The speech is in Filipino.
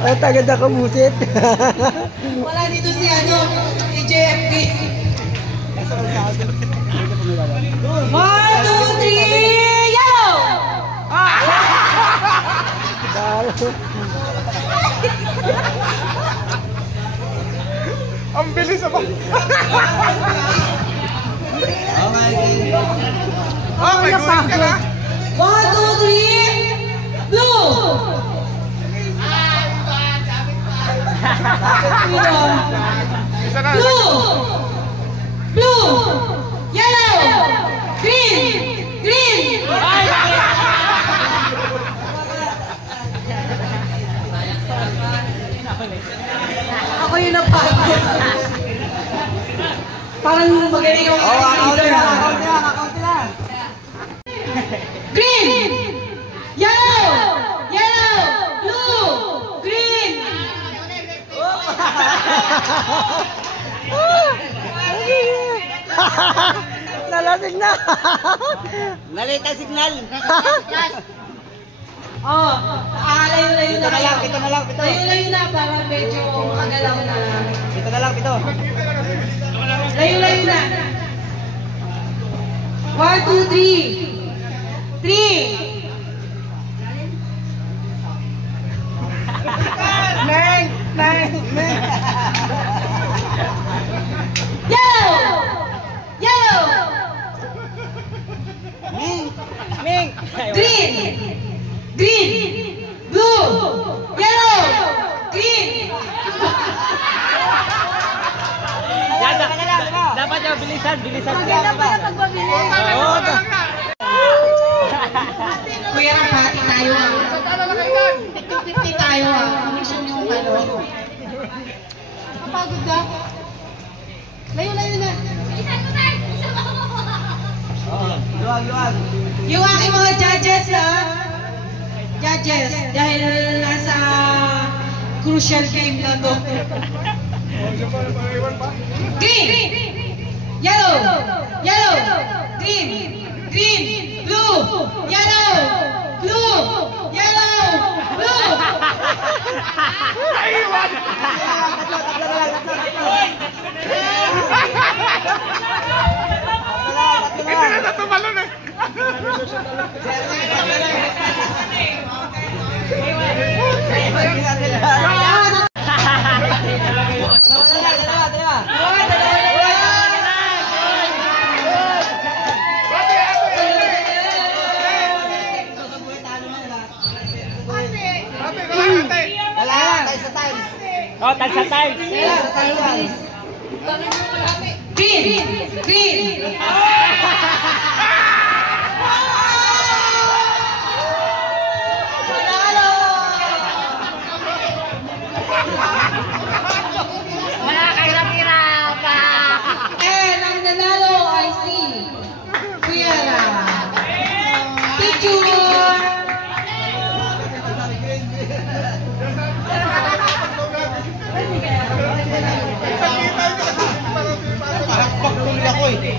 Ay, tagad ako busit. Wala dito si ano, si JFP. 1, 2, 3, yellow! Ang bilis ba? Okay. Oh, may gulit ka na. 1, 2, 3, blue! Isa na. Blue! Blue! Yellow! Green! Green! Ako yung napagod. Parang magaling yung green! Yellow! Yellow! Blue! Green! Nalasig na. Nalit ang signal. Oh, layo-layo na kayo. Ito na lang, ito. Layo-layo na para medyo magalaw na. Ito na lang, ito. Layo-layo na. 1, 2, 3. 3. Neng! Yellow! Yellow! Ming! Green! Green! Blue! Yellow! Green! Dapat yung bilisan. Maganda pala pagbabili. Kuya, pati tayo. 50 tayo. Mission yung ano. Pagod ka. Layo-layo na. Luwag. Yung aking mga judges, judges, dahil nasa crucial game na to. Green! Yellow! Yellow! Green! Green! Blue! Yellow! Blue! Yellow! Blue! Hindi na tumalon eh. Oh, tagsa times. Green! Green! And ang nanalo ay si Kuya Picture! Parang pagpuli ako eh.